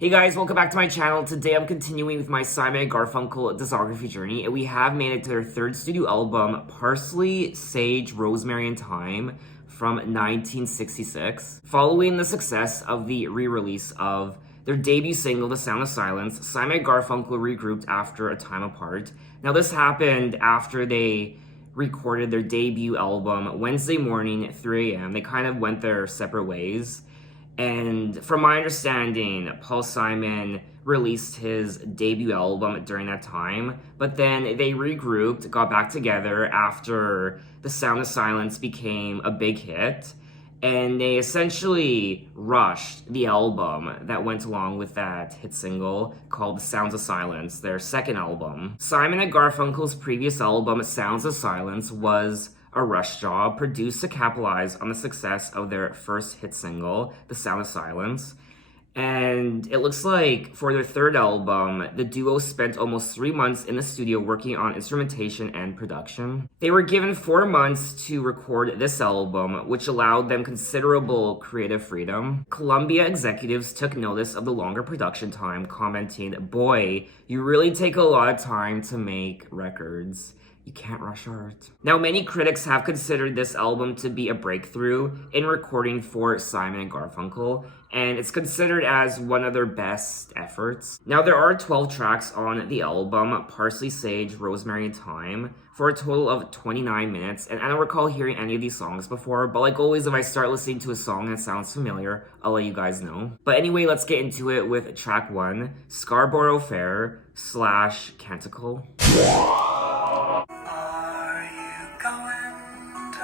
Hey guys, welcome back to my channel. Today I'm continuing with my Simon Garfunkel discography journey, and we have made it to their third studio album, Parsley, Sage, Rosemary and Thyme, from 1966. Following the success of the re-release of their debut single, The Sound of Silence, Simon Garfunkel regrouped after a time apart. Now this happened after they recorded their debut album Wednesday morning at 3 a.m. They kind of went their separate ways. And from my understanding, Paul Simon released his debut album during that time, but then they regrouped, got back together after The Sound of Silence became a big hit, and they essentially rushed the album that went along with that hit single called The Sounds of Silence, their second album. Simon and Garfunkel's previous album, Sounds of Silence, was a rush job produced to capitalize on the success of their first hit single, The Sound of Silence. And it looks like for their third album, the duo spent almost 3 months in the studio working on instrumentation and production. They were given 4 months to record this album, which allowed them considerable creative freedom. Columbia executives took notice of the longer production time, commenting, "Boy, you really take a lot of time to make records. You can't rush art." Now, many critics have considered this album to be a breakthrough in recording for Simon and Garfunkel, and it's considered as one of their best efforts. Now, there are 12 tracks on the album, Parsley, Sage, Rosemary and Thyme, for a total of 29 minutes, and I don't recall hearing any of these songs before, but like always, if I start listening to a song that sounds familiar, I'll let you guys know. But anyway, let's get into it with track 1, Scarborough Fair / Canticle.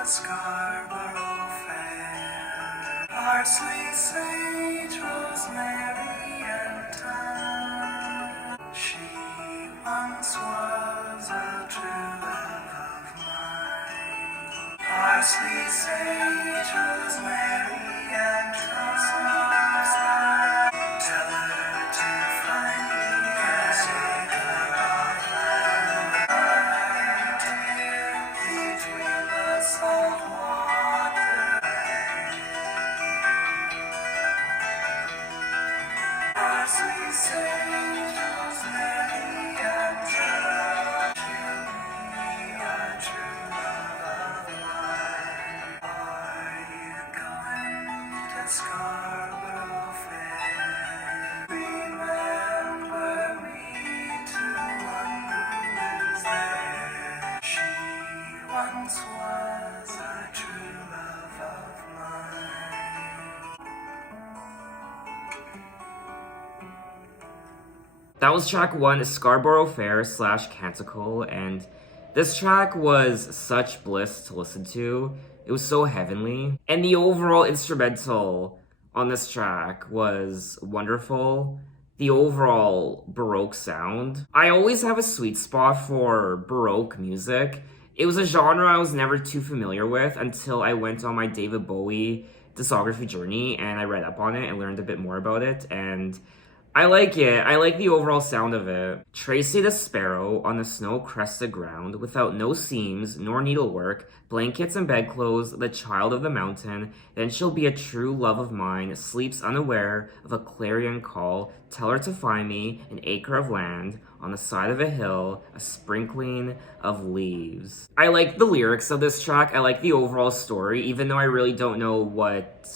Scarborough Fair, Parsley, Sage, Rosemary and Thyme. She once was a true love of mine. Parsley, Sage, Rosemary and Thyme. Tell her to find me and take her off right here between the salt water. Parsley, sage, rosemary and thyme. You are true love of mine. Are you going to Scarborough Fair? Remember me to one who is there. She once was a true love of mine. That was track 1, Scarborough Fair / Canticle, and this track was such bliss to listen to. It was so heavenly. And the overall instrumental on this track was wonderful. The overall Baroque sound. I always have a sweet spot for Baroque music. It was a genre I was never too familiar with until I went on my David Bowie discography journey and I read up on it and learned a bit more about it, and I like it. I like the overall sound of it. Tracy the sparrow on the snow-crested ground, without no seams nor needlework, blankets and bedclothes, the child of the mountain, then she'll be a true love of mine, sleeps unaware of a clarion call, tell her to find me, an acre of land, on the side of a hill, a sprinkling of leaves. I like the lyrics of this track. I like the overall story, even though I really don't know what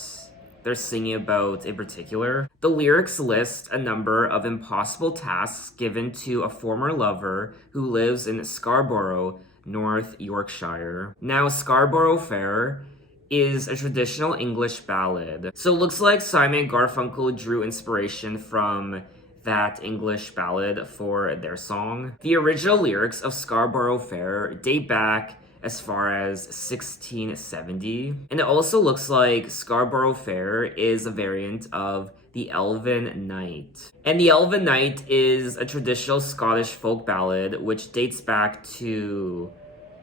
they're singing about in particular. The lyrics list a number of impossible tasks given to a former lover who lives in Scarborough, North Yorkshire. Now, Scarborough Fair is a traditional English ballad. So it looks like Simon Garfunkel drew inspiration from that English ballad for their song. The original lyrics of Scarborough Fair date back as far as 1670. And it also looks like Scarborough Fair is a variant of the Elven Night. And the Elven Night is a traditional Scottish folk ballad which dates back to,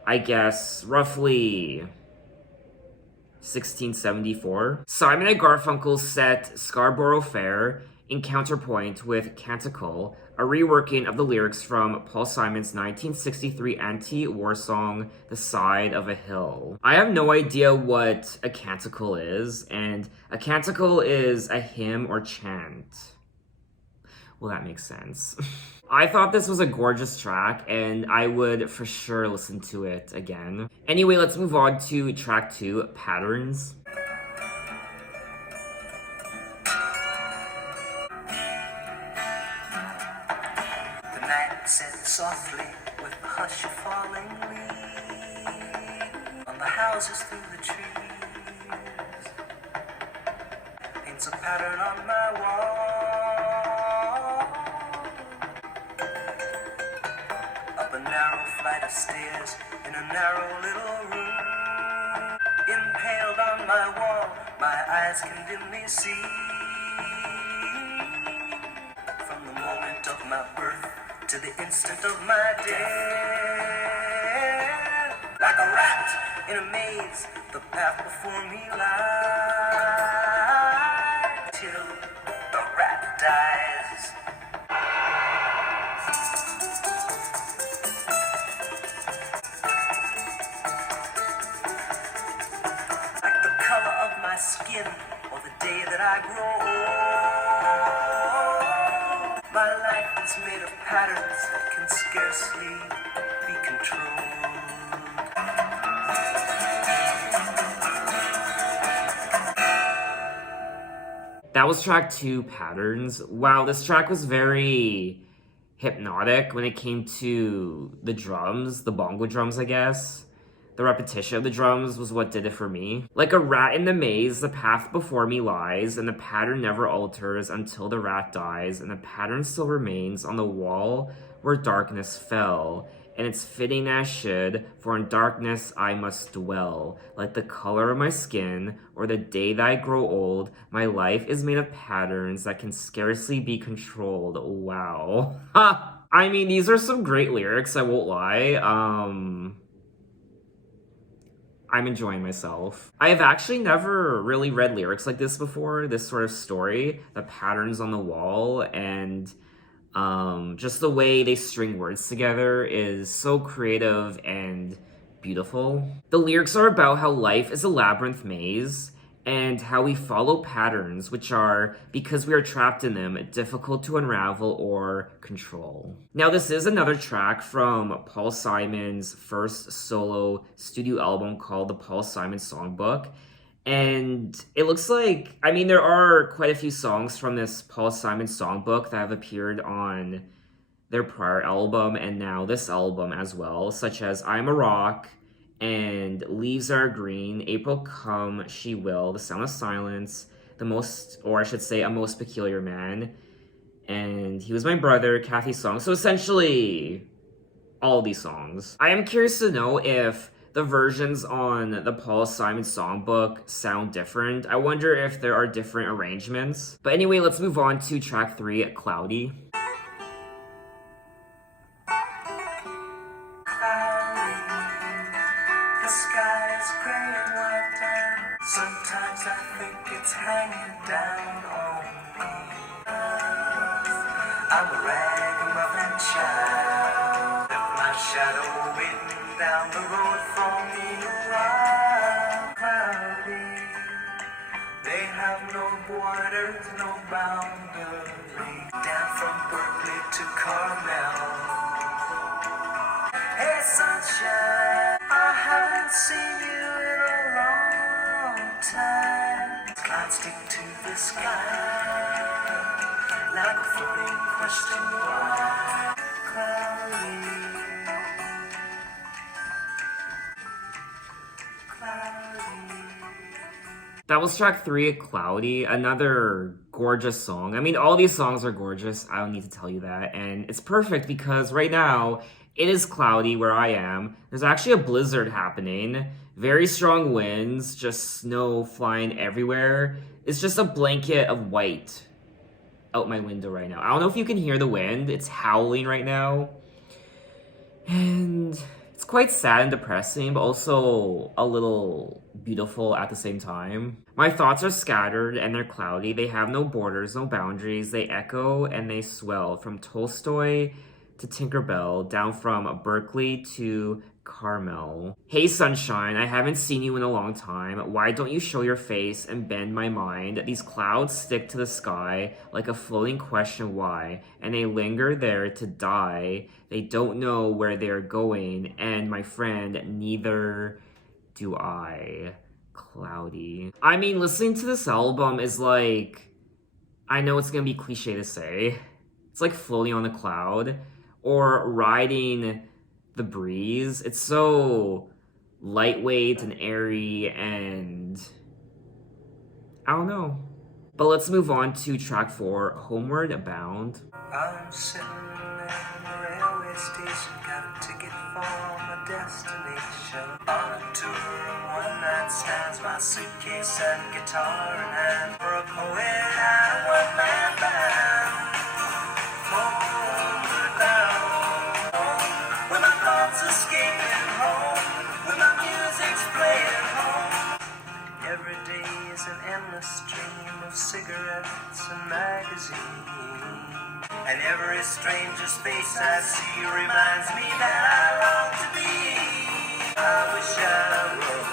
I guess, roughly 1674. Simon and Garfunkel set Scarborough Fair in counterpoint with Canticle, a reworking of the lyrics from Paul Simon's 1963 anti-war song, The Side of a Hill. I have no idea what a canticle is, and a canticle is a hymn or chant. Well, that makes sense. I thought this was a gorgeous track, and I would for sure listen to it again. Anyway, let's move on to track 2, Patterns. The night sits softly with the hush of falling leaves on the houses through the trees. Paints a pattern on my wall. Up a narrow flight of stairs in a narrow little room. Impaled on my wall, my eyes can dimly see. From the moment of my birth to the instant of my death, like a rat in a maze, the path before me lies till the rat dies. Like the color of my skin or the day that I grow old, my life is made of patterns that can scarcely be controlled. That was track 2, Patterns. Wow, this track was very hypnotic when it came to the drums, the bongo drums, I guess. The repetition of the drums was what did it for me. Like a rat in the maze, the path before me lies, and the pattern never alters until the rat dies, and the pattern still remains on the wall where darkness fell. And it's fitting as should, for in darkness I must dwell. Like the color of my skin, or the day that I grow old, my life is made of patterns that can scarcely be controlled. Wow. Ha! I mean, these are some great lyrics, I won't lie. I'm enjoying myself. I have actually never really read lyrics like this before, this sort of story, the patterns on the wall, and just the way they string words together is so creative and beautiful. The lyrics are about how life is a labyrinth maze and how we follow patterns which are, because we are trapped in them, difficult to unravel or control. Now, this is another track from Paul Simon's first solo studio album called The Paul Simon Songbook. And it looks like, I mean, there are quite a few songs from this Paul Simon songbook that have appeared on their prior album and now this album as well, such as I'm a Rock and Leaves Are Green, April Come, She Will, The Sound of Silence, The Most, or I should say, A Most Peculiar Man, and He Was My Brother, Kathy's Song. So essentially, all these songs. I am curious to know if the versions on the Paul Simon songbook sound different. I wonder if there are different arrangements. But anyway, let's move on to track 3, Cloudy. The sky is gray and white, and sometimes I think it's hanging down on me. I'm a ragamuffin child, left my shadow waiting down the road for me a while. Cloudy, they have no borders, no boundary. Down from Berkeley to Carmel. Hey, sunshine, I haven't seen you in a long time. Clouds stick to the sky like a floating question mark. Cloudy, cloudy. That was track 3, Cloudy, another gorgeous song. I mean, all these songs are gorgeous, I don't need to tell you that, and it's perfect because right now, it is cloudy where I am. There's actually a blizzard happening. Very strong winds, just snow flying everywhere. It's just a blanket of white out my window right now. I don't know if you can hear the wind. It's howling right now. And it's quite sad and depressing, but also a little beautiful at the same time. My thoughts are scattered and they're cloudy. They have no borders, no boundaries. They echo and they swell from Tolstoy to Tinkerbell, down from Berkeley to Carmel. Hey sunshine, I haven't seen you in a long time. Why don't you show your face and bend my mind? These clouds stick to the sky like a floating question why, and they linger there to die. They don't know where they're going, and my friend, neither do I. Cloudy. I mean, listening to this album is like, I know it's gonna be cliche to say, it's like floating on a cloud or riding the breeze. It's so lightweight and airy, and I don't know. But let's move on to track 4, Homeward Bound. I'm sitting in the railway station, got a ticket for my destination. On a tour of one night stands, my suitcase and guitar in hand. For a poet and a one-man band. Homeward bound, with my thoughts escaping home, with my music's playing home. Every day is an endless stream of cigarettes and magazines. And every stranger's face I see reminds me that I long to be. I wish I was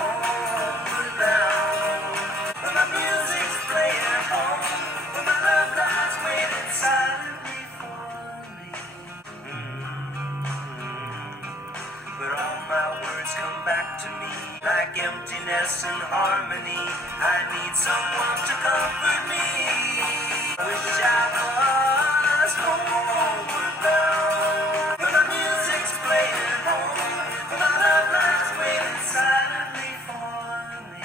homeward bound, when my music's playing home, when my love lies waiting silently for me. But all my words come back to me like emptiness and harmony. I need someone to comfort me. I wish I was homeward bound, when my music's playing home, when my love lies waiting silently for me.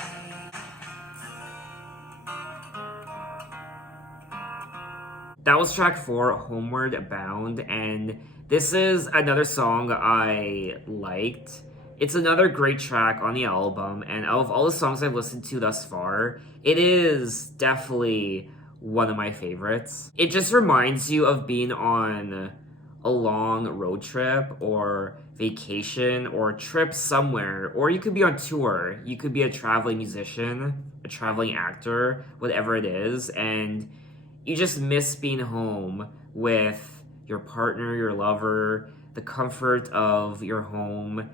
That was track 4, Homeward Bound, and this is another song I liked. It's another great track on the album, and out of all the songs I've listened to thus far, it is definitely one of my favorites. It just reminds you of being on a long road trip or vacation or a trip somewhere, or you could be on tour. You could be a traveling musician, a traveling actor, whatever it is, and you just miss being home with your partner, your lover, the comfort of your home.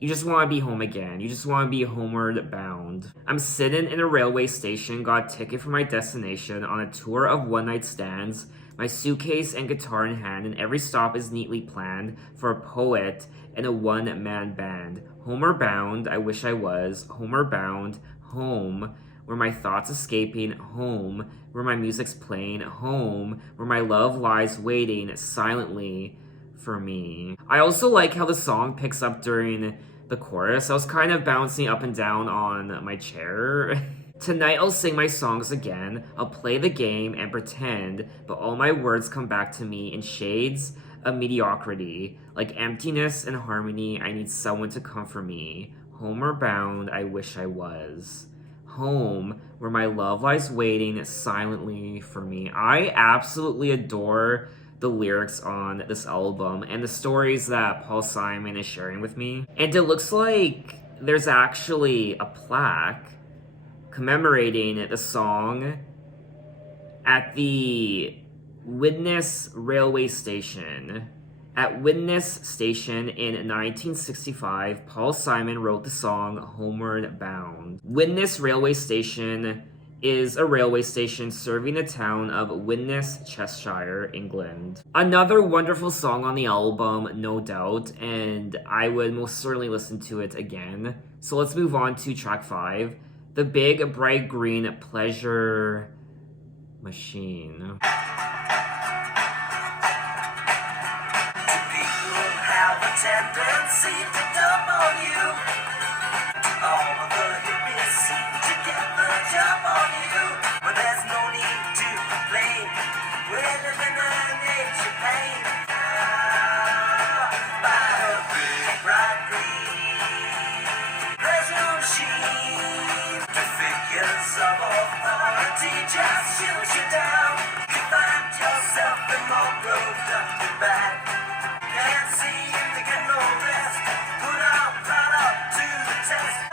You just want to be home again. You just want to be homeward bound. I'm sitting in a railway station, got a ticket for my destination on a tour of one-night stands, my suitcase and guitar in hand, and every stop is neatly planned for a poet and a one-man band. Homeward bound, I wish I was. Homeward bound, home, where my thoughts escaping, home, where my music's playing, home, where my love lies waiting silently for me. I also like how the song picks up during the chorus. I was kind of bouncing up and down on my chair. Tonight I'll sing my songs again, I'll play the game and pretend, but all my words come back to me in shades of mediocrity. Like emptiness and harmony, I need someone to comfort me. Homeward bound, I wish I was. Home, where my love lies waiting silently for me. I absolutely adore the lyrics on this album and the stories that Paul Simon is sharing with me. And it looks like there's actually a plaque commemorating the song at the Widnes railway station. At Widnes station in 1965, Paul Simon wrote the song Homeward Bound. Widnes railway station is a railway station serving the town of Widnes, Cheshire, England. Another wonderful song on the album, no doubt, and I would most certainly listen to it again. So let's move on to track 5, The Big Bright Green Pleasure Machine. Tendency to dump on you. All of the hippies to get the jump on you. But there's no need to complain. We're living in age of pain. By a big bright green pleasure machine. The figures of authority just shoot you down. You find yourself in more productive bad. Can't seem to get no rest. Put our product to the test.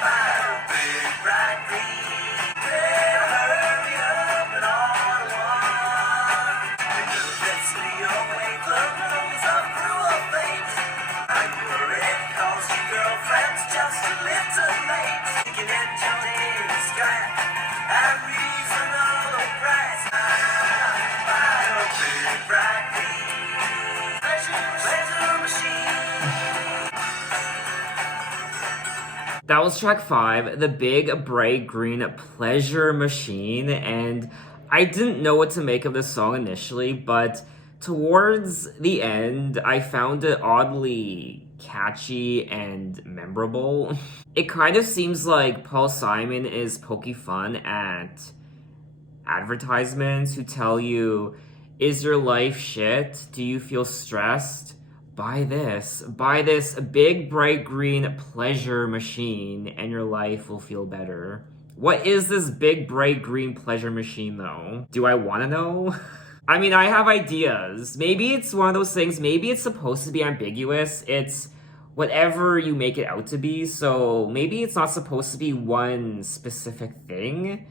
By a big bright green, better hurry up and all at once. Nervously awake, look That was track 5, The Big Bright Green Pleasure Machine, and I didn't know what to make of this song initially, but towards the end, I found it oddly catchy and memorable. It kind of seems like Paul Simon is poking fun at advertisements who tell you, is your life shit? Do you feel stressed? Buy this big bright green pleasure machine and your life will feel better. What is this big bright green pleasure machine though? Do I want to know? I mean, I have ideas. Maybe it's one of those things, maybe it's supposed to be ambiguous. It's whatever you make it out to be, so maybe it's not supposed to be one specific thing.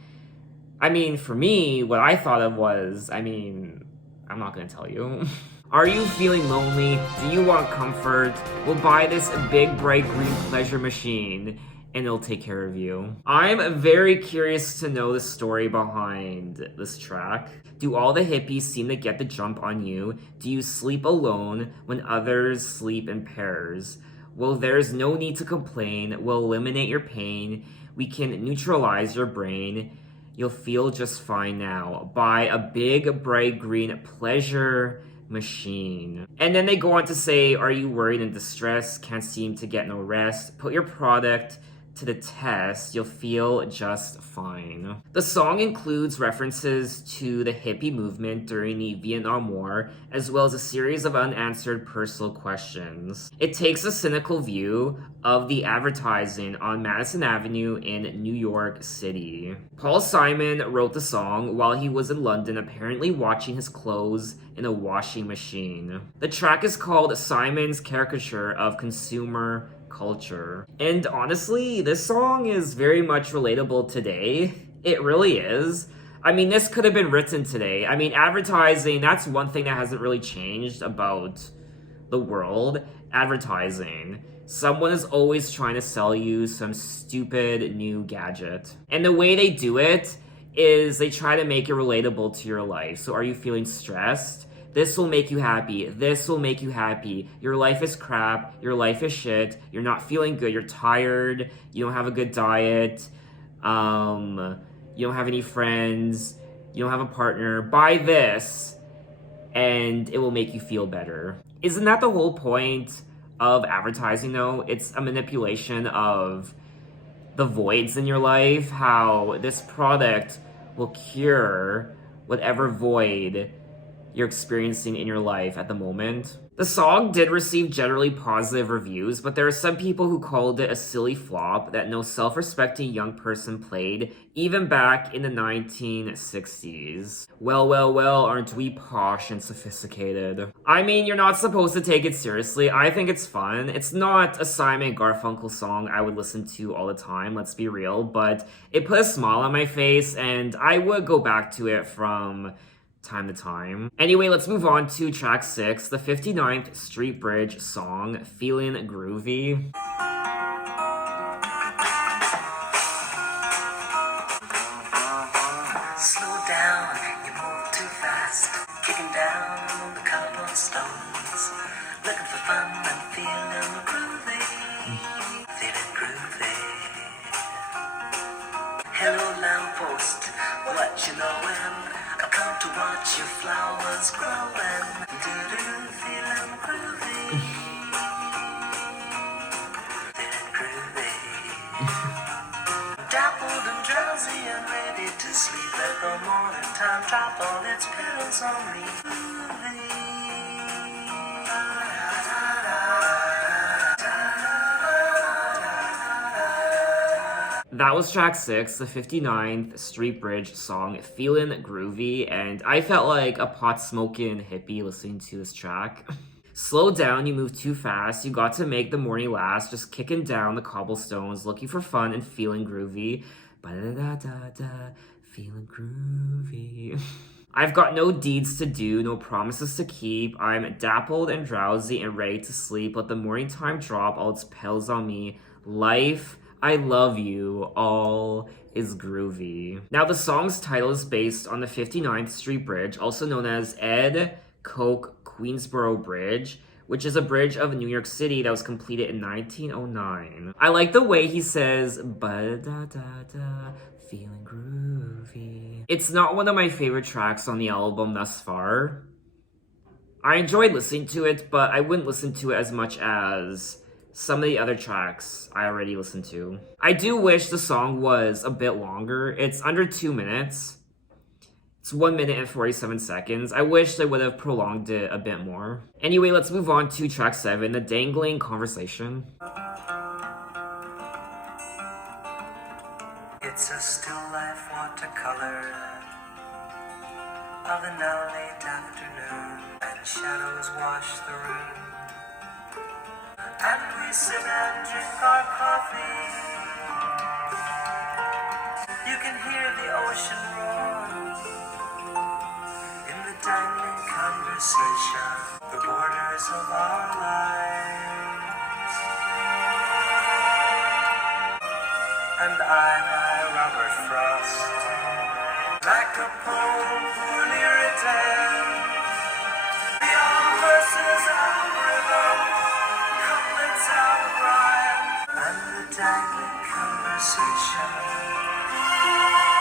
I mean, for me, what I thought of was, I'm not gonna tell you. Are you feeling lonely? Do you want comfort? We'll buy this big bright green pleasure machine and it'll take care of you. I'm very curious to know the story behind this track. Do all the hippies seem to get the jump on you? Do you sleep alone when others sleep in pairs? Well, there's no need to complain. We'll eliminate your pain. We can neutralize your brain. You'll feel just fine now. Buy a big bright green pleasure machine. And then they go on to say, are you worried and distressed? Can't seem to get no rest? Put your product to the test, you'll feel just fine. The song includes references to the hippie movement during the Vietnam War, as well as a series of unanswered personal questions. It takes a cynical view of the advertising on Madison Avenue in New York City. Paul Simon wrote the song while he was in London, apparently watching his clothes in a washing machine. The track is called Simon's Caricature of Consumer Culture. And honestly, this song is very much relatable today. It really is. This could have been written today. Advertising, that's one thing that hasn't really changed about the world. Advertising. Someone is always trying to sell you some stupid new gadget. And the way they do it is they try to make it relatable to your life. So are you feeling stressed? This will make you happy. This will make you happy. Your life is crap. Your life is shit. You're not feeling good. You're tired. You don't have a good diet. You don't have any friends. You don't have a partner. Buy this and it will make you feel better. Isn't that the whole point of advertising though? It's a manipulation of the voids in your life. How this product will cure whatever void you're experiencing in your life at the moment. The song did receive generally positive reviews, but there are some people who called it a silly flop that no self-respecting young person played, even back in the 1960s. Well, aren't we posh and sophisticated? You're not supposed to take it seriously. I think it's fun. It's not a Simon Garfunkel song I would listen to all the time, let's be real, but it put a smile on my face, and I would go back to it from time to time. Anyway, let's move on to track 6, the 59th Street Bridge song, Feelin' Groovy. Slow down, you move too fast, kicking down the cobblestones, looking for fun and feeling groovy, feeling groovy. Hello lamppost, what you knowin'? I come to watch your flowers growing. Do-do, feeling groovy. Feeling groovy. Dappled and drowsy and ready to sleep. Let the morning time drop all its pillows on me. Groovy. That was track 6, the 59th Street Bridge song, Feelin' Groovy, and I felt like a pot-smoking hippie listening to this track. Slow down, you move too fast, you got to make the morning last, just kicking down the cobblestones, looking for fun and feeling groovy. Ba-da-da-da-da, feeling groovy. I've got no deeds to do, no promises to keep. I'm dappled and drowsy and ready to sleep. Let the morning time drop all its pills on me. Life, I love you, all is groovy. Now, the song's title is based on the 59th Street Bridge, also known as Ed Koch Queensboro Bridge, which is a bridge of New York City that was completed in 1909. I like the way he says, ba-da-da-da, feeling groovy. It's not one of my favorite tracks on the album thus far. I enjoyed listening to it, but I wouldn't listen to it as much as some of the other tracks I already listened to. I do wish the song was a bit longer. It's under 2 minutes. It's 1 minute and 47 seconds. I wish they would have prolonged it a bit more. Anyway, let's move on to track 7, The Dangling Conversation. It's a still life watercolor of the now late afternoon, and shadows wash the room, and we sit and drink our coffee. You can hear the ocean roar in the dangling conversation, the borders of our lives. And I, my Robert Frost, like a poem poorly written, beyond verses and rhythm, couplets out of rhyme, and the dangling conversation,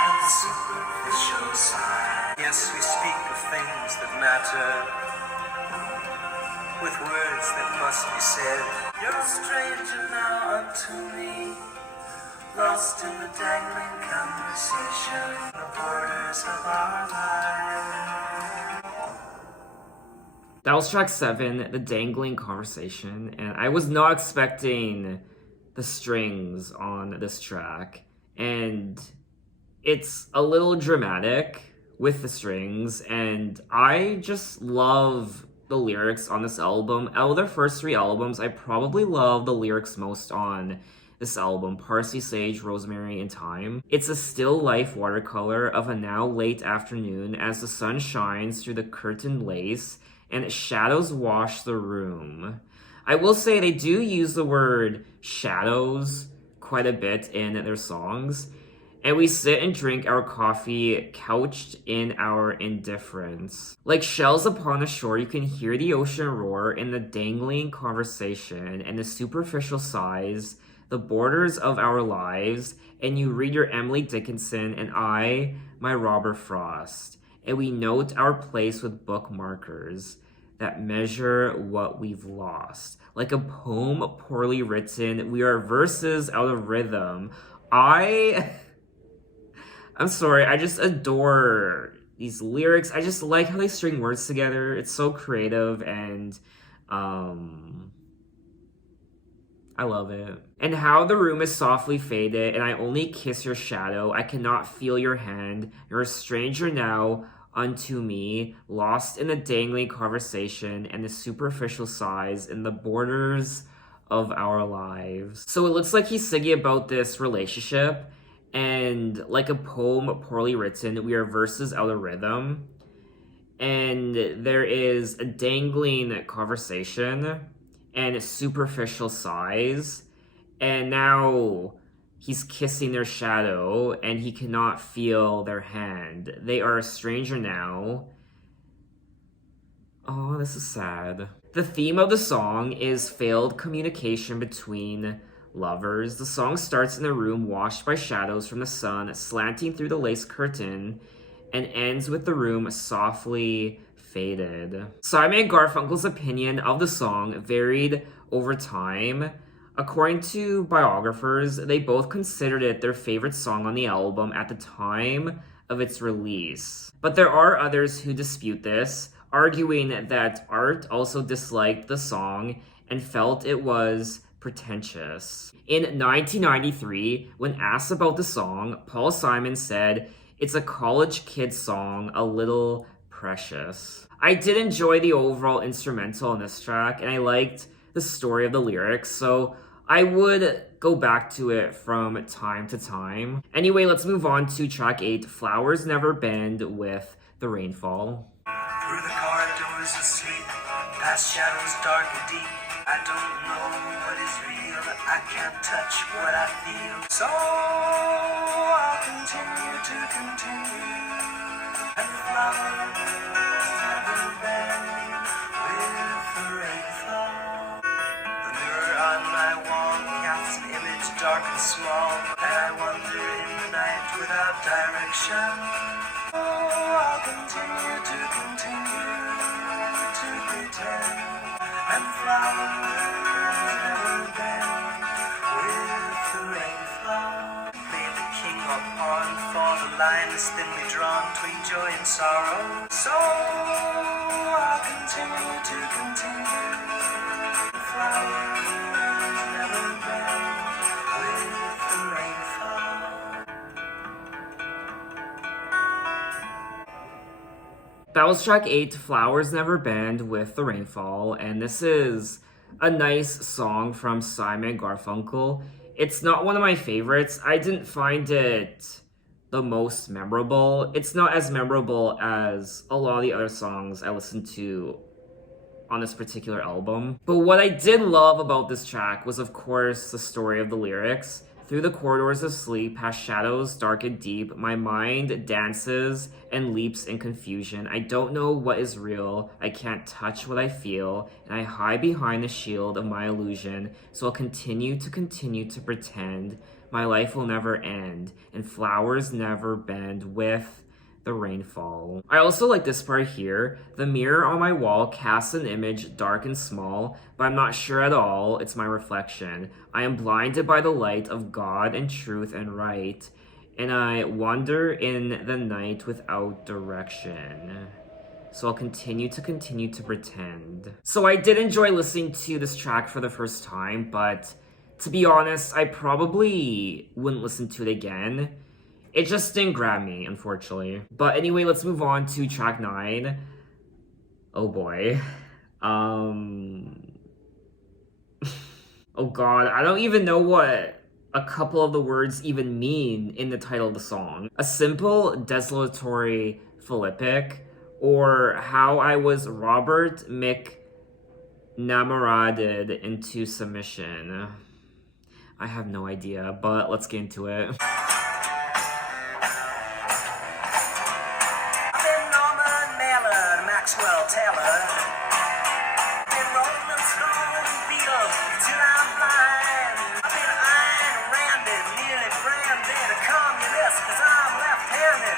and the superficial side. Yes, we speak of things that matter, with words that must be said. You're a stranger now unto me, lost in the dangling conversation, the borders of our lives. That was track 7, The Dangling Conversation, and I was not expecting the strings on this track, and it's a little dramatic with the strings, and I just love the lyrics on this album. Out of their first 3 albums, I probably love the lyrics most on this album, Parsley, Sage, Rosemary and Thyme. It's a still life watercolor of a now late afternoon as the sun shines through the curtain lace and shadows wash the room. I will say they do use the word shadows quite a bit in their songs. And we sit and drink our coffee, couched in our indifference. Like shells upon the shore, you can hear the ocean roar in the dangling conversation and the superficial sighs, the borders of our lives, and you read your Emily Dickinson and I, my Robert Frost. And we note our place with bookmarkers that measure what we've lost. Like a poem poorly written, we are verses out of rhythm. I'm sorry, I just adore these lyrics. I just like how they string words together. It's so creative and I love it. And how the room is softly faded and I only kiss your shadow. I cannot feel your hand. You're a stranger now unto me, lost in the dangling conversation and the superficial sighs in the borders of our lives. So it looks like he's singing about this relationship. And like a poem poorly written, we are verses out of rhythm. And there is a dangling conversation and superficial sighs. And now he's kissing their shadow and he cannot feel their hand. They are a stranger now. Oh, this is sad. The theme of the song is failed communication between lovers. The song starts in a room washed by shadows from the sun slanting through the lace curtain and ends with the room softly faded. Simon Garfunkel's opinion of the song varied over time. According to biographers, they both considered it their favorite song on the album at the time of its release. But there are others who dispute this, arguing that Art also disliked the song and felt it was pretentious. In 1993, when asked about the song, Paul Simon said, "It's a college kid song, a little precious." I did enjoy the overall instrumental in this track, and I liked the story of the lyrics, so I would go back to it from time to time. Anyway, let's move on to track 8, Flowers Never Bend with The Rainfall. Through the corridors of sleep, past shadows dark and deep, I don't know what is real, I can't touch what I feel. So I'll continue to continue, and the flowers never bend with the rainfall. sunshine. Oh, I'll continue to pretend, and flowers never bend with the rainfall. May the king upon for the line is thinly drawn between joy and sorrow. So I'll continue to flowers never bend with the rainfall. That was track 8, Flowers Never Bend with the Rainfall, and this is a nice song from Simon Garfunkel. It's not one of my favorites. I didn't find it the most memorable. It's not as memorable as a lot of the other songs I listened to on this particular album. But what I did love about this track was, of course, the story of the lyrics. Through the corridors of sleep, past shadows dark and deep, my mind dances and leaps in confusion. I don't know what is real, I can't touch what I feel, and I hide behind the shield of my illusion, so I'll continue to pretend my life will never end, and flowers never bend with the rainfall. I also like this part here. The mirror on my wall casts an image dark and small, but I'm not sure at all it's my reflection. I am blinded by the light of God and truth and right, and I wander in the night without direction. So I'll continue to pretend. So I did enjoy listening to this track for the first time, but to be honest, I probably wouldn't listen to it again. It just didn't grab me, unfortunately. But anyway, let's move on to track 9. Oh boy. Oh god, I don't even know what a couple of the words even mean in the title of the song. A simple, desultory Philippic, or how I was Robert McNamoraded into submission. I have no idea, but let's get into it. Maxwell Taylor, been rolling stone, beat up till I'm blind. I've been Ayn Randed, nearly branded a communist, cause I'm left-handed.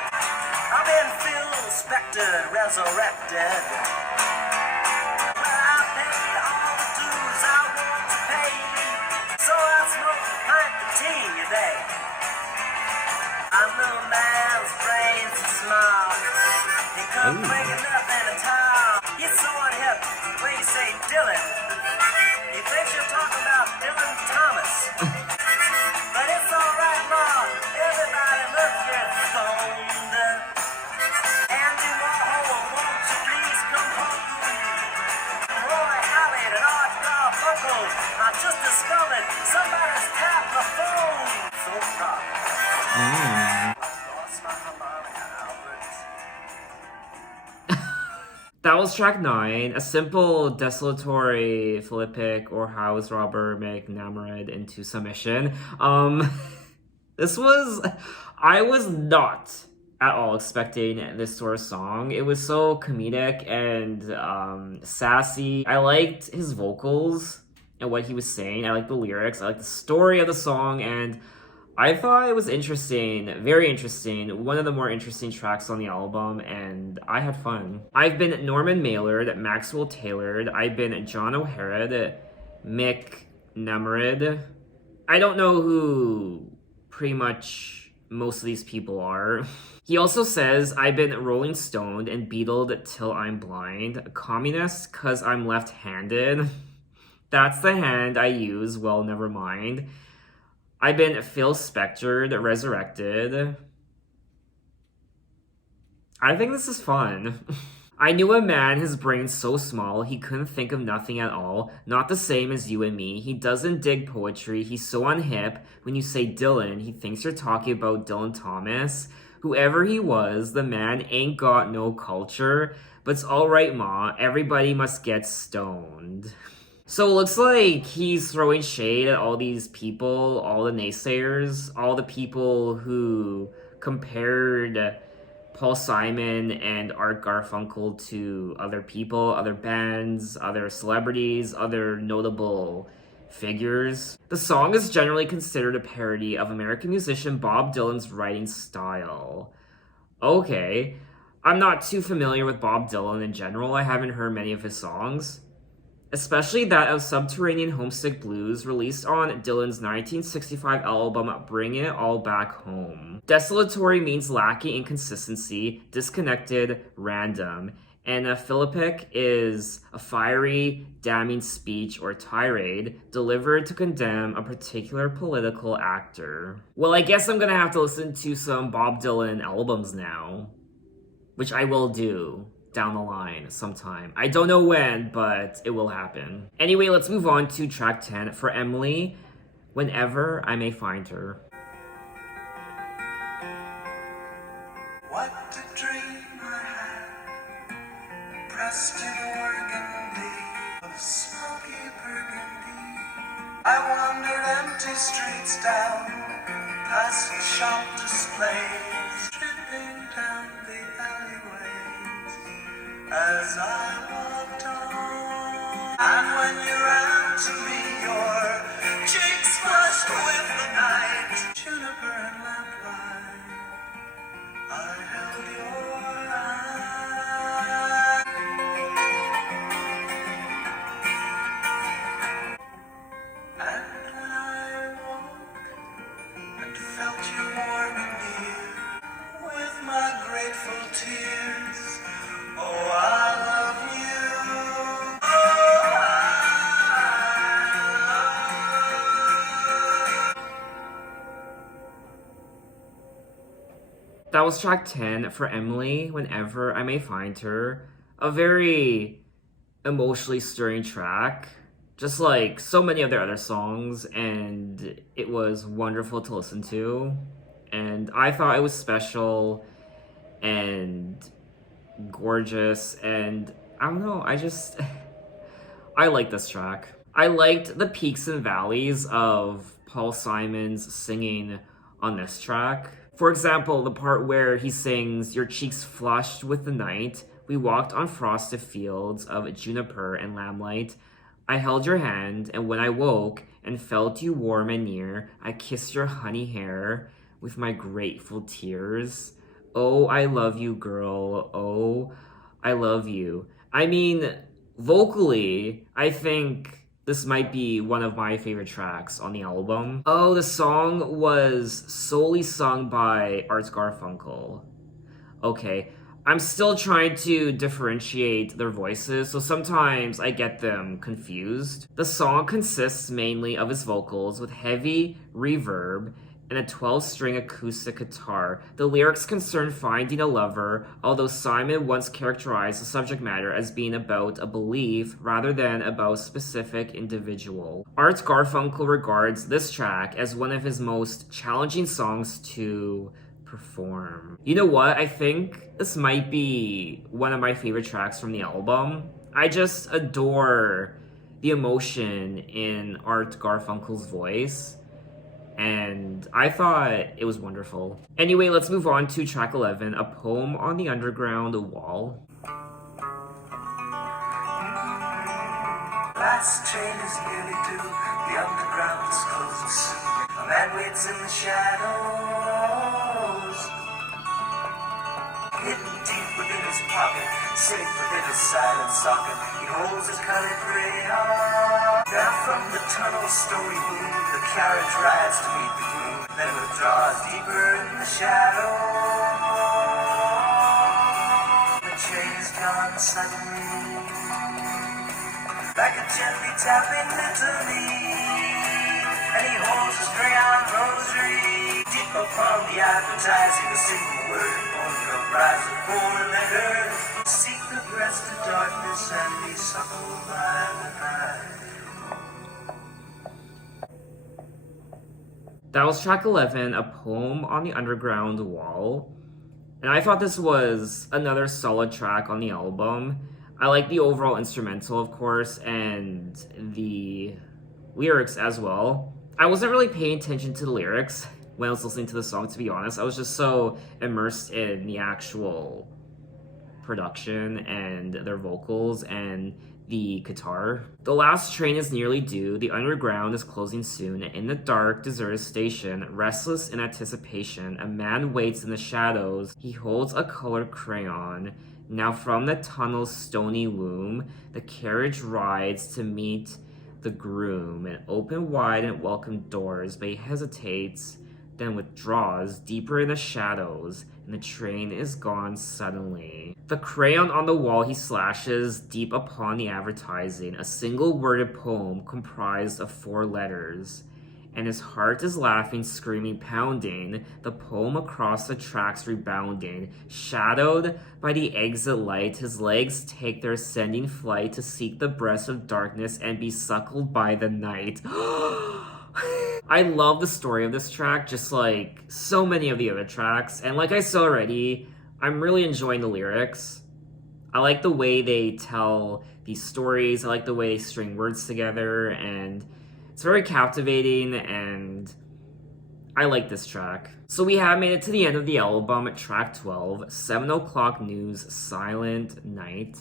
I've been Phil Spector, resurrected. Well, I paid all the dues I want to pay, so I smoke a pint of tea a day. I'm no man's brains and smile. He come breaking up in a town. He's so unhip when you say Dylan. He thinks you're talking about Dylan Thomas. But it's alright, Mom. Everybody look your phone. Andy Warhol, won't you please come home? Roy Hallett and Art Garfunkel. I just discovered somebody's tapped the phone. So proud. I lost my harmonica, Albert. That was track 9, a simple, desultory Philippic, or how is Robert McNamored into submission. I was not at all expecting this sort of song. It was so comedic and sassy. I liked his vocals and what he was saying. I liked the lyrics. I liked the story of the song, and I thought it was interesting, very interesting, one of the more interesting tracks on the album, and I had fun. I've been Norman Mailer, Maxwell Taylor, I've been John O'Hara, McNamored. I don't know who pretty much most of these people are. He also says, I've been Rolling Stoned and Beatled till I'm blind, a communist cause I'm left-handed. That's the hand I use, well, never mind. I've been Phil Spector, resurrected. I think this is fun. I knew a man, his brain so small, he couldn't think of nothing at all. Not the same as you and me. He doesn't dig poetry. He's so unhip. When you say Dylan, he thinks you're talking about Dylan Thomas. Whoever he was, the man ain't got no culture. But it's alright, Ma. Everybody must get stoned. So it looks like he's throwing shade at all these people, all the naysayers, all the people who compared Paul Simon and Art Garfunkel to other people, other bands, other celebrities, other notable figures. The song is generally considered a parody of American musician Bob Dylan's writing style. Okay. I'm not too familiar with Bob Dylan in general. I haven't heard many of his songs, especially that of Subterranean Homesick Blues, released on Dylan's 1965 album Bring It All Back Home. Desultory means lacking in consistency, disconnected, random, and a philippic is a fiery, damning speech or tirade delivered to condemn a particular political actor. Well, I guess I'm gonna have to listen to some Bob Dylan albums now, which I will do down the line sometime. I don't know when, but it will happen. Anyway, let's move on to track 10 for Emily, Whenever I May Find Her. What a dream I had, pressed in organdy, of smoky burgundy. I wandered empty streets down, past the shop displays, tripping down the alleyways as I walked on. And when you ran to me, your cheeks flushed with the night, juniper and lamplight, I held your hand, and I woke and felt you warm and near with my grateful tears. Oh, I love you. Oh, I love. That was track 10 for Emily, Whenever I May Find Her. A very emotionally stirring track, just like so many of their other songs, and it was wonderful to listen to. And I thought it was special and gorgeous, and I don't know, I like this track. I liked the peaks and valleys of Paul Simon's singing on this track. For example, the part where he sings, "Your cheeks flushed with the night, we walked on frosted fields of juniper and lamplight. I held your hand, and when I woke and felt you warm and near, I kissed your honey hair with my grateful tears. Oh, I love you, girl. Oh, I love you." I mean, vocally, I think this might be one of my favorite tracks on the album. Oh, the song was solely sung by Art Garfunkel. Okay, I'm still trying to differentiate their voices, so sometimes I get them confused. The song consists mainly of his vocals with heavy reverb and a 12-string acoustic guitar. The lyrics concern finding a lover, although Simon once characterized the subject matter as being about a belief rather than about a specific individual. Art Garfunkel regards this track as one of his most challenging songs to perform. You know what? I think this might be one of my favorite tracks from the album. I just adore the emotion in Art Garfunkel's voice, and I thought it was wonderful. Anyway, let's move on to track 11, A Poem on the Underground Wall. Last train is nearly due, the underground is closing soon. A man waits in the shadows, hidden deep within his pocket, safe within his silent socket. He holds his colored crayon. Down from the tunnel, story boom, the carriage rides to meet the groom, then withdraws deeper in the shadow. The train is gone suddenly, like a gently tapping litany, and he holds his crayon rosary. Deep upon the advertising, a single word, born from rise of 4 letters. Seek the breast of darkness and be suckled by the night. That was track 11, A Poem on the Underground Wall. And I thought this was another solid track on the album. I like the overall instrumental, of course, and the lyrics as well. I wasn't really paying attention to the lyrics when I was listening to the song, to be honest. I was just so immersed in the actual production and their vocals and the guitar. The last train is nearly due, the underground is closing soon. In the dark, deserted station, restless in anticipation, a man waits in the shadows. He holds a colored crayon. Now from the tunnel's stony womb, the carriage rides to meet the groom, and open wide and welcome doors, but he hesitates, then withdraws deeper in the shadows, and the train is gone suddenly. The crayon on the wall he slashes deep upon the advertising, a single worded poem comprised of 4 letters. And his heart is laughing, screaming, pounding, the poem across the tracks rebounding. Shadowed by the exit light, his legs take their ascending flight to seek the breast of darkness and be suckled by the night. I love the story of this track, just like so many of the other tracks. And like I said already, I'm really enjoying the lyrics. I like the way they tell these stories. I like the way they string words together, and it's very captivating, and I like this track. So we have made it to the end of the album at track 12, 7 O'Clock News, Silent Night.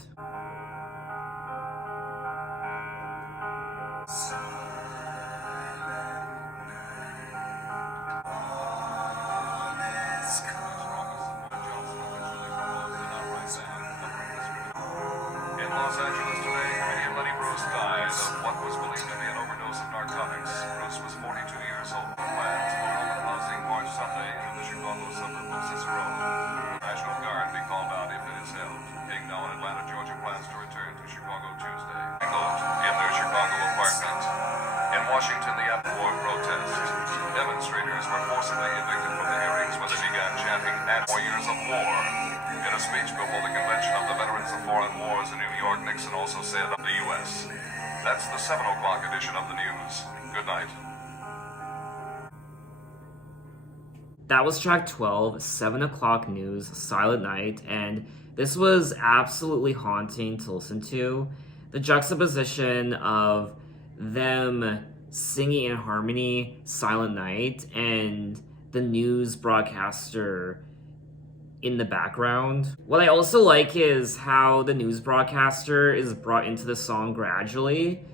Washington, the war protest. Demonstrators were forcibly evicted from the hearings when they began chanting "Add 4 years of war." In a speech before the convention of the Veterans of Foreign Wars in New York, Nixon also said, "The U.S." That's the 7 o'clock edition of the news. Good night. That was track 12, 7 O'Clock News, Silent Night, and this was absolutely haunting to listen to. The juxtaposition of them singing in harmony, Silent Night, and the news broadcaster in the background. What I also like is how the news broadcaster is brought into the song gradually.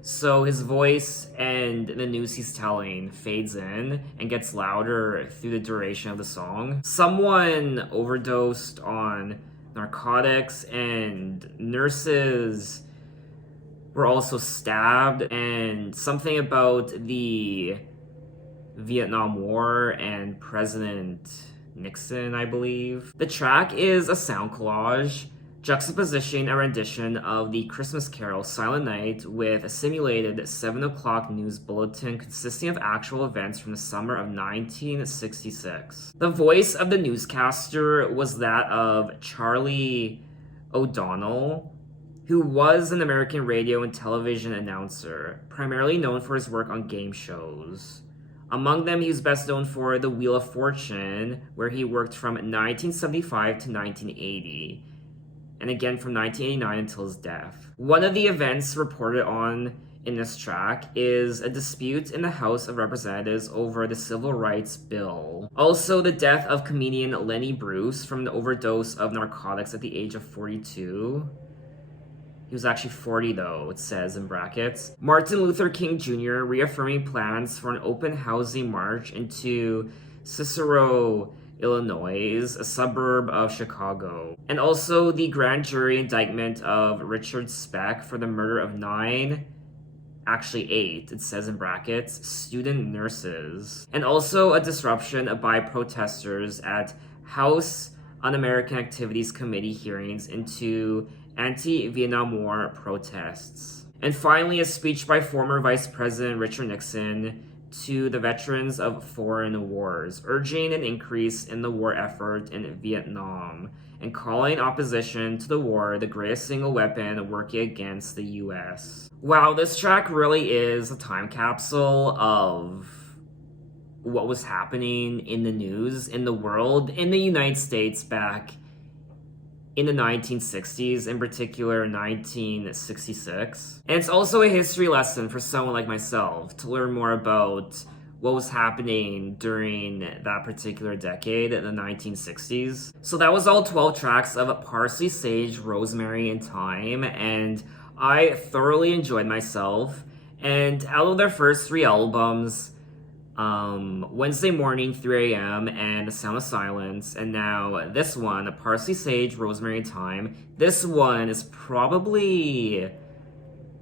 So his voice and the news he's telling fades in and gets louder through the duration of the song. Someone overdosed on narcotics, and nurses were also stabbed, and something about the Vietnam War and President Nixon, I believe. The track is a sound collage juxtapositioning a rendition of the Christmas carol Silent Night with a simulated 7 o'clock news bulletin consisting of actual events from the summer of 1966. The voice of the newscaster was that of Charlie O'Donnell, who was an American radio and television announcer, primarily known for his work on game shows. Among them, he was best known for The Wheel of Fortune, where he worked from 1975 to 1980, and again from 1989 until his death. One of the events reported on in this track is a dispute in the House of Representatives over the Civil Rights Bill. Also, the death of comedian Lenny Bruce from an overdose of narcotics at the age of 42. He was actually 40 though, it says in brackets. Martin Luther King Jr. reaffirming plans for an open housing march into Cicero, Illinois, a suburb of Chicago. And also the grand jury indictment of Richard Speck for the murder of 8, it says in brackets, student nurses. And also a disruption by protesters at House Un-American Activities Committee hearings into anti-Vietnam War protests. And finally, a speech by former Vice President Richard Nixon to the veterans of foreign wars, urging an increase in the war effort in Vietnam and calling opposition to the war the greatest single weapon working against the US. Wow, this track really is a time capsule of what was happening in the news, in the world, in the United States back in the 1960s, in particular 1966. And it's also a history lesson for someone like myself to learn more about what was happening during that particular decade, the 1960s. So that was all 12 tracks of Parsley, Sage, Rosemary and Thyme, and I thoroughly enjoyed myself. And out of their first 3 albums, Wednesday Morning, 3 a.m., and The Sound of Silence, and now this one, Parsley, Sage, Rosemary and Thyme, this one is probably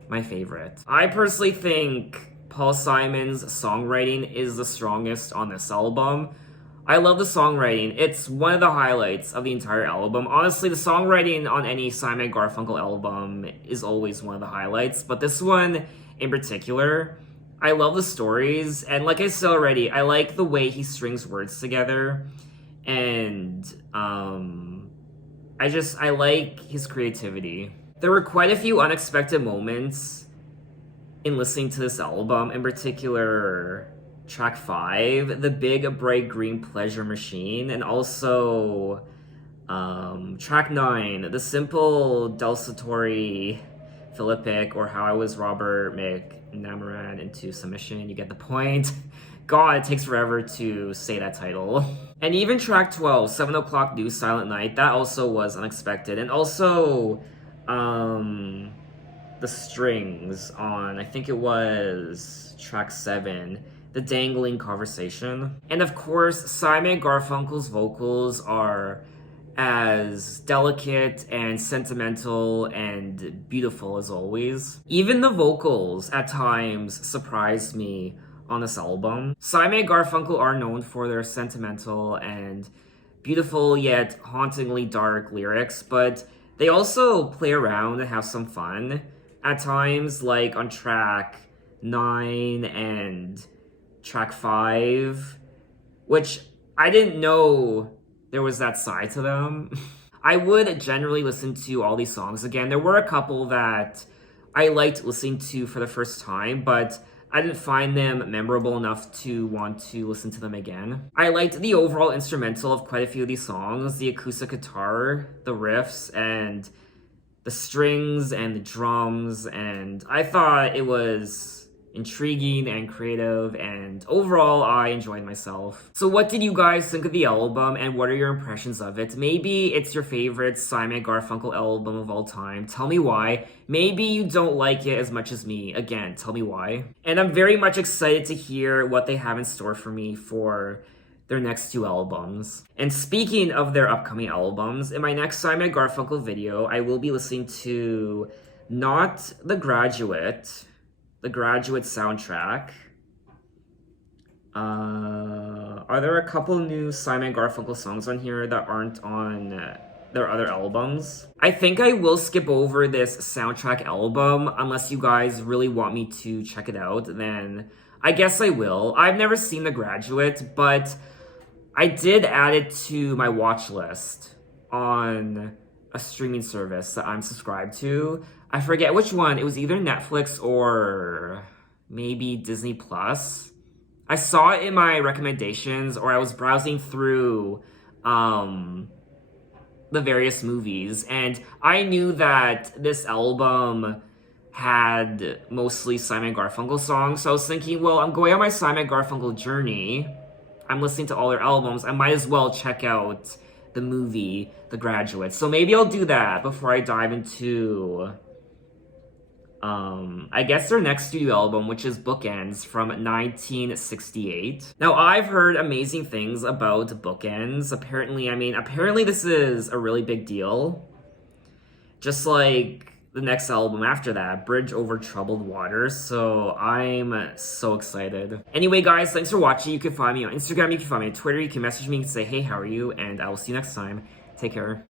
my favorite. I personally think Paul Simon's songwriting is the strongest on this album. I love the songwriting. It's one of the highlights of the entire album. Honestly, the songwriting on any Simon Garfunkel album is always one of the highlights, but this one in particular, I love the stories, and like I said already, I like the way he strings words together, and I like his creativity. There were quite a few unexpected moments in listening to this album, in particular track 5, The Big Bright Green Pleasure Machine, and also track 9, The Simple Dulcitory Philippic, or How I Was Robert McNamara into Submission. You get the point. God, it takes forever to say that title. And even track 12, 7 O'Clock News Silent Night, that also was unexpected. And also, the strings on, I think it was track 7, The Dangling Conversation. And of course, Simon Garfunkel's vocals are as delicate and sentimental and beautiful as always. Even the vocals at times surprised me on this album. Simon and Garfunkel are known for their sentimental and beautiful yet hauntingly dark lyrics, but they also play around and have some fun at times, like on track 9 and track 5, which I didn't know there was that side to them. I would generally listen to all these songs again. There were a couple that I liked listening to for the first time, but I didn't find them memorable enough to want to listen to them again. I liked the overall instrumental of quite a few of these songs, the acoustic guitar, the riffs, and the strings and the drums, and I thought it was intriguing and creative, and overall I enjoyed myself. So what did you guys think of the album, and what are your impressions of it? Maybe it's your favorite Simon Garfunkel album of all time. Tell me why. Maybe you don't like it as much as me. Again, tell me why. And I'm very much excited to hear what they have in store for me for their next 2 albums. And speaking of their upcoming albums, in my next Simon Garfunkel video, I will be listening to not The Graduate soundtrack. Are there a couple new Simon Garfunkel songs on here that aren't on their other albums? I think I will skip over this soundtrack album unless you guys really want me to check it out, then I guess I will. I've never seen The Graduate, but I did add it to my watch list on a streaming service that I'm subscribed to. I forget which one. It was either Netflix or maybe Disney Plus. I saw it in my recommendations, or I was browsing through the various movies, and I knew that this album had mostly Simon Garfunkel songs, so I was thinking, well, I'm going on my Simon Garfunkel journey. I'm listening to all their albums. I might as well check out the movie, The Graduate. So maybe I'll do that before I dive into I guess their next studio album, which is Bookends from 1968. Now, I've heard amazing things about Bookends. Apparently this is a really big deal. Just like the next album after that, Bridge Over Troubled Waters. So I'm so excited. Anyway, guys, thanks for watching. You can find me on Instagram, you can find me on Twitter, you can message me and say, hey, how are you? And I will see you next time. Take care.